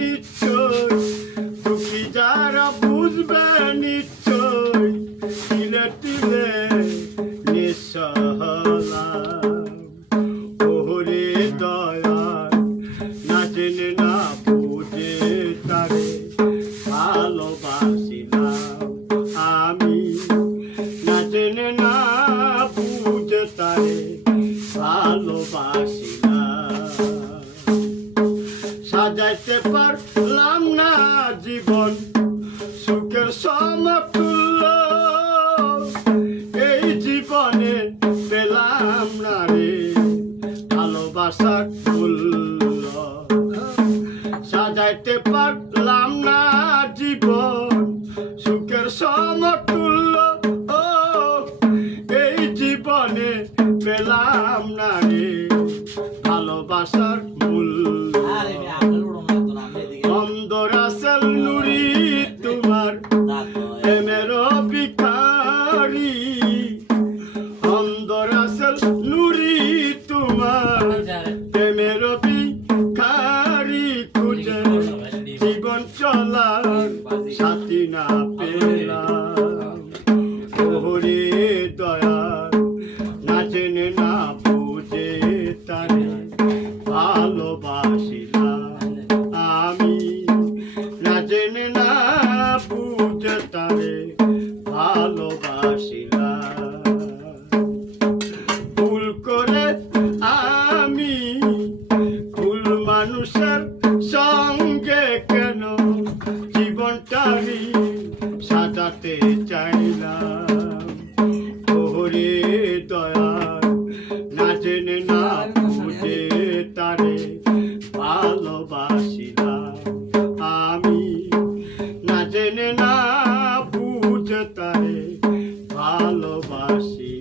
নিশ্চয়, দুঃখী যারা বুঝবে নিশ্চয়, তিলে তিলে নিঃসহলাম। ওরে দয়াল না জেনে না বুঝে তারে ভালোবাসিলাম আমি, না জেনে না বুঝে তারে ভালোবাসিলাম। সাজাইতে পারলাম না জীবন সুখের সমতুল্য, এই জীবনে পেলাম না রে ভালোবাসার মূল্য। সাজাইতে পারলাম না জীবন সুখের সমতুল্য, ও এই জীবনে পেলাম না রে ভালোবাসার মূল্য। অন্ধরাসেল নুরি তোমার প্রেমের ভিখারি, অন্ধরাসেল নুরি তোমার প্রেমের ভিখারি, খুঁজে জীবন চলার সাথী না পেলাম। ওরে দয়াল না জেনে না বুঝে তারে ভালোবাসিলাম আমি, না জেনে না বুঝে তারে ভালোবাসিলাম। ভুল করে আমি ভুল মানুষের সঙ্গে কেন জীবনটাই সাজাতে চাইলাম। ওরে দয়াল না জেনে না বুঝে তারে ভালোবাসিলাম আমি, না জেনে না বুঝে তারে ভালোবাসি।